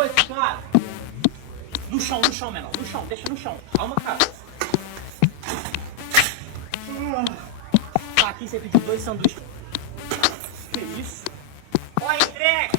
coisa, cara. No chão, menor. No chão, deixa no chão. Calma, cara. Tá, aqui você pediu 2 sanduíches. Que isso? Ó, entrega!